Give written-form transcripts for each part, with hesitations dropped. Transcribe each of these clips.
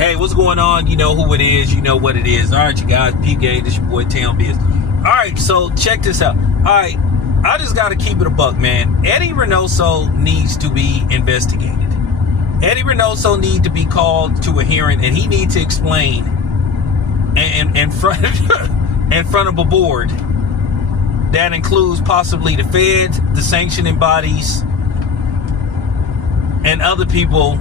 Hey, what's going on? You know who it is. You know what it is. All right, you guys. Peep game. This your boy Town Biz. All right, so check this out. All right, I just got to keep it a buck, man. Eddie Reynoso needs to be investigated. Eddie Reynoso needs to be called to a hearing, and he needs to explain in front of a board that includes possibly the feds, the sanctioning bodies, and other people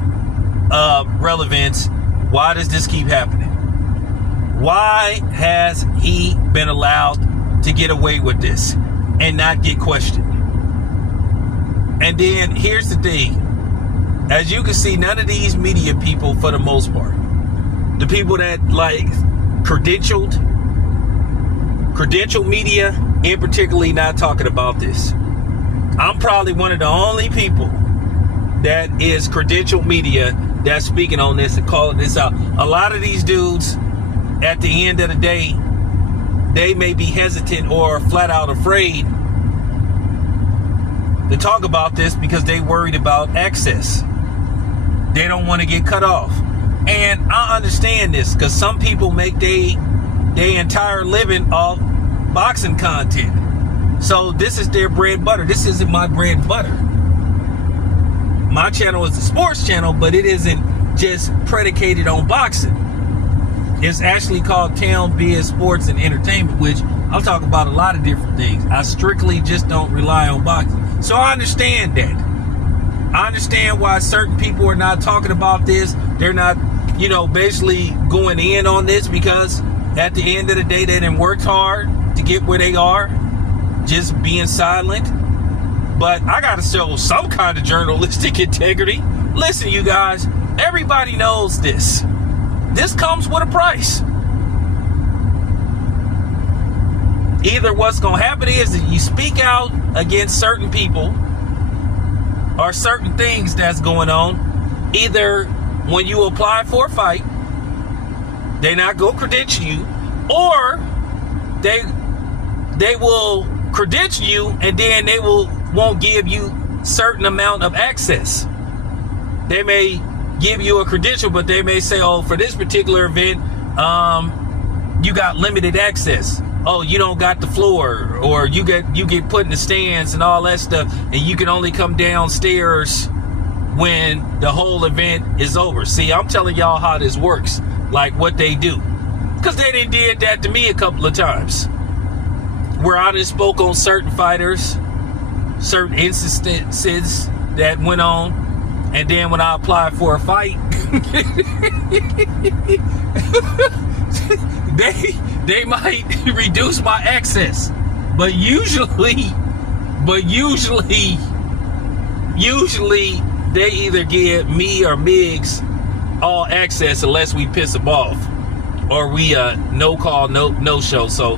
of relevance. Why does this keep happening? Why has he been allowed to get away with this and not get questioned? And then here's the thing. As you can see, none of these media people, for the most part, the people that like credentialed media, in particularly not talking about this. I'm probably one of the only people that is credentialed media that's speaking on this and calling this out. A lot of these dudes, at the end of the day, they may be hesitant or flat out afraid to talk about this because they worried about access. They don't want to get cut off. And I understand this because some people make their entire living off boxing content. So this is their bread and butter. This isn't my bread and butter. My channel is a sports channel, but it isn't just predicated on boxing. It's actually called Town Biz Sports and Entertainment, which I'll talk about a lot of different things. I strictly just don't rely on boxing. So I understand that. I understand why certain people are not talking about this. They're not, basically going in on this because at the end of the day, they done worked hard to get where they are, just being silent. But I got to show some kind of journalistic integrity. Listen, you guys, everybody knows this. This comes with a price. Either what's going to happen is that you speak out against certain people or certain things that's going on. Either when you apply for a fight, they not go credential you, or they will credential you and then they won't give you certain amount of access. They may give you a credential, but they may say, oh, for this particular event, you got limited access. Oh, you don't got the floor, or you get put in the stands and all that stuff, and you can only come downstairs when the whole event is over. See, I'm telling y'all how this works, like what they do, because they did that to me a couple of times, where I just spoke on certain fighters, certain instances that went on, and then when I applied for a fight, they might reduce my access, but usually they either give me or Miggs all access unless we piss them off or we no call, no show. So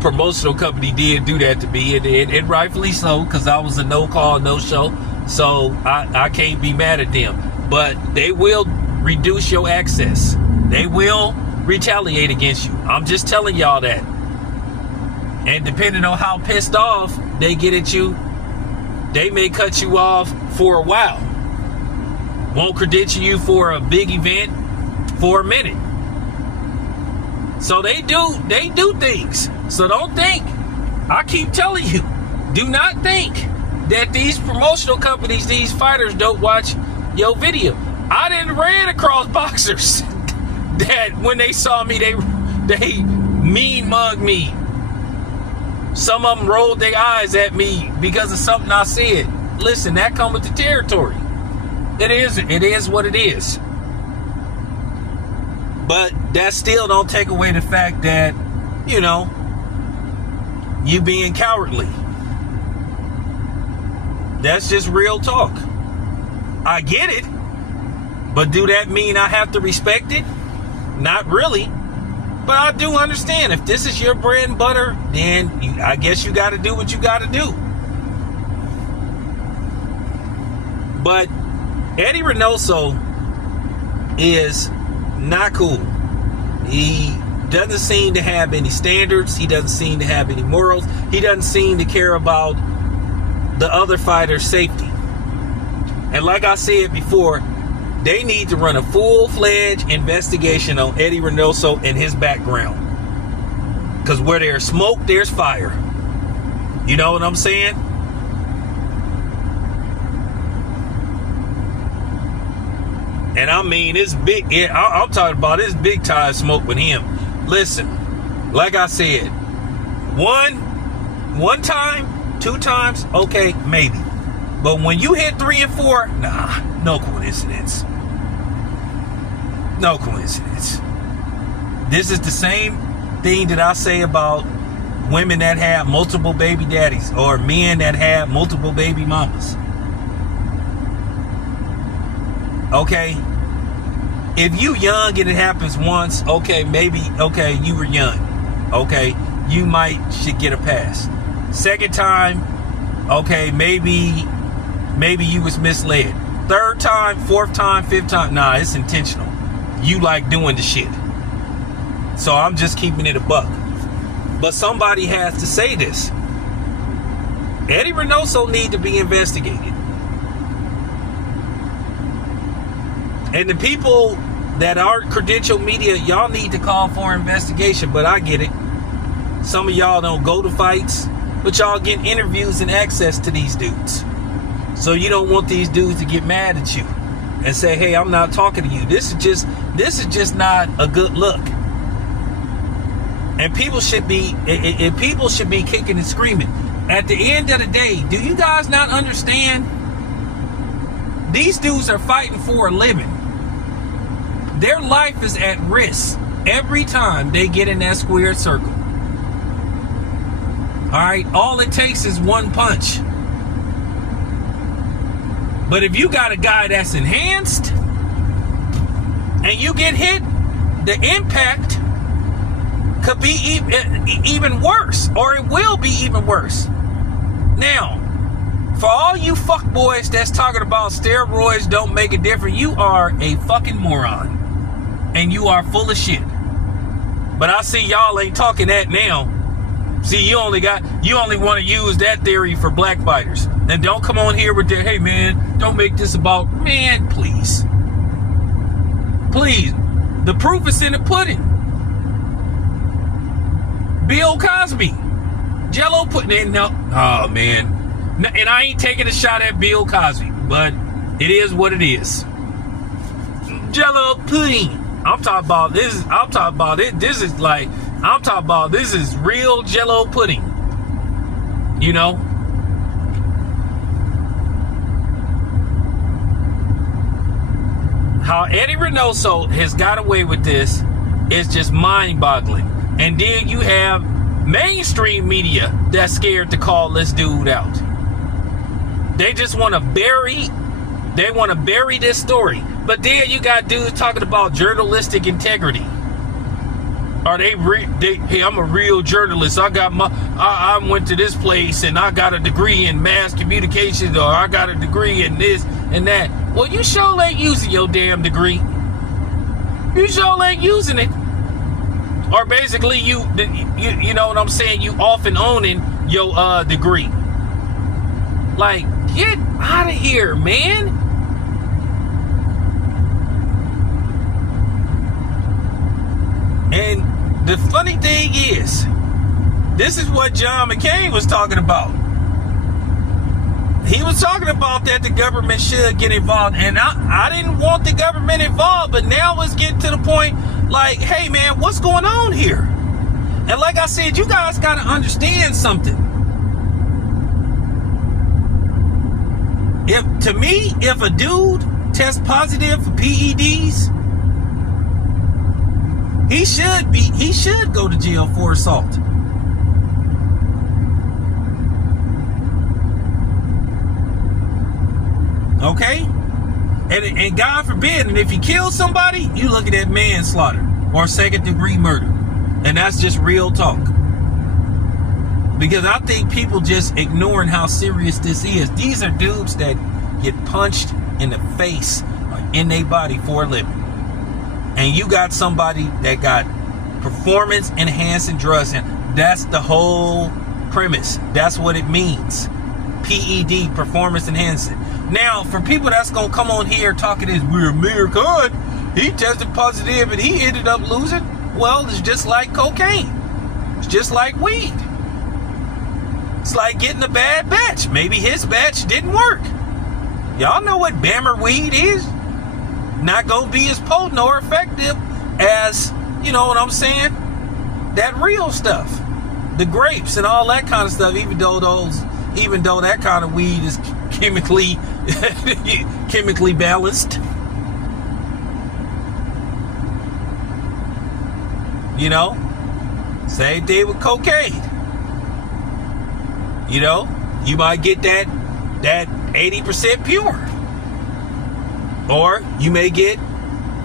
promotional company did do that to me, and rightfully so, because I was a no call, no show. So I can't be mad at them, but they will reduce your access. They will retaliate against you. I'm just telling y'all that. And depending on how pissed off they get at you, they may cut you off for a while. Won't credential you for a big event for a minute. So they do things. So don't think, I keep telling you, do not think that these promotional companies, these fighters don't watch your video. I didn't ran across boxers that when they saw me, they mean mugged me. Some of them rolled their eyes at me because of something I said. Listen, that comes with the territory. It is what it is. But that still don't take away the fact that, you being cowardly. That's just real talk. I get it. But do that mean I have to respect it? Not really. But I do understand, if this is your bread and butter, then I guess you got to do what you got to do. But Eddie Reynoso is not cool. He doesn't seem to have any standards. He doesn't seem to have any morals. He doesn't seem to care about the other fighter's safety. And like I said before, They need to run a full-fledged investigation on Eddie Reynoso and his background. Because where there's smoke, there's fire. You know what I'm saying? And I mean, it's big. I'm talking about this big time smoke with him. Listen, like I said, one time, 2 times, okay, maybe. But when you hit 3 and 4, nah, no coincidence. No coincidence. This is the same thing that I say about women that have multiple baby daddies or men that have multiple baby mamas. Okay? If you young and it happens once, okay, maybe, okay, you were young. Okay, you should get a pass. Second time, okay, maybe you was misled. Third time, fourth time, fifth time, nah, it's intentional. You like doing the shit. So I'm just keeping it a buck. But somebody has to say this. Eddie Reynoso need to be investigated. And the people that aren't credentialed media, y'all need to call for investigation. But I get it. Some of y'all don't go to fights, but y'all get interviews and access to these dudes. So you don't want these dudes to get mad at you and say, hey, I'm not talking to you. This is just not a good look. And people should be kicking and screaming. At the end of the day, do you guys not understand? These dudes are fighting for a living. Their life is at risk every time they get in that squared circle. Alright, all it takes is one punch. But if you got a guy that's enhanced and you get hit, the impact could be even worse, or it will be even worse. Now, for all you fuckboys that's talking about steroids don't make a difference, you are a fucking moron. And you are full of shit. But I see y'all ain't talking that now. See, you only want to use that theory for black fighters. And don't come on here with the, hey man, don't make this about, man, please. Please. The proof is in the pudding. Bill Cosby. Jello pudding in. No. Oh man. And I ain't taking a shot at Bill Cosby, but it is what it is. Jello pudding. I'm talking about this. I'm talking about it. I'm talking about this is real Jello pudding. You know? How Eddie Reynoso has got away with this is just mind-boggling. And then you have mainstream media that's scared to call this dude out. They just want to bury this story. But then you got dudes talking about journalistic integrity. Are hey, I'm a real journalist. I went to this place and I got a degree in mass communications, or I got a degree in this and that. Well, you sure ain't using your damn degree. You sure ain't using it. Or basically you know what I'm saying, you off and owning your degree. Like, get out of here, man. And the funny thing is, this is what John McCain was talking about. He was talking about that the government should get involved. And I didn't want the government involved, but now it's getting to the point like, hey man, what's going on here? And like I said, you guys got to understand something. If a dude tests positive for PEDs, he should go to jail for assault. Okay? And God forbid, and if you kill somebody, you look at that manslaughter or second-degree murder. And that's just real talk. Because I think people just ignoring how serious this is. These are dudes that get punched in the face or in their body for a living. And you got somebody that got performance enhancing drugs, and that's the whole premise. That's what it means. PED, performance enhancing. Now, for people that's gonna come on here talking this, we're American, he tested positive and he ended up losing. Well, it's just like cocaine. It's just like weed. It's like getting a bad batch. Maybe his batch didn't work. Y'all know what Bammer weed is? Not gonna be as potent or effective as, you know what I'm saying, that real stuff. The grapes and all that kind of stuff, even though that kind of weed is chemically balanced. You know? Same thing with cocaine. You know, you might get that 80% pure. Or you may get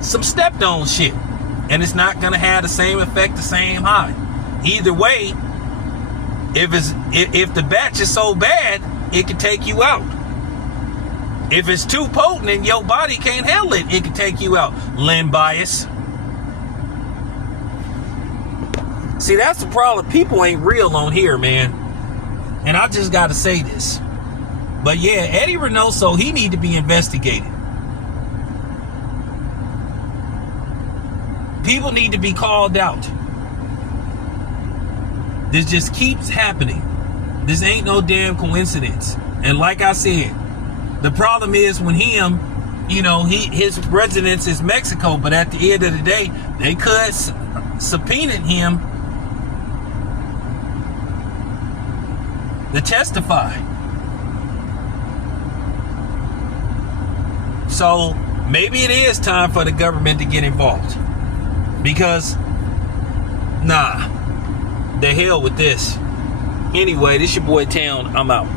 some stepped on shit. And it's not gonna have the same effect, the same high. Either way, if the batch is so bad, it can take you out. If it's too potent and your body can't handle it, it can take you out. Limb bias. See, that's the problem. People ain't real on here, man. And I just got to say this. But yeah, Eddie Reynoso, he need to be investigated. People need to be called out. This just keeps happening. This ain't no damn coincidence. And like I said, the problem is when him, you know, his residence is Mexico, but at the end of the day, they could subpoena him to testify. So maybe it is time for the government to get involved. Because, nah, the hell with this. Anyway, this your boy Town. I'm out.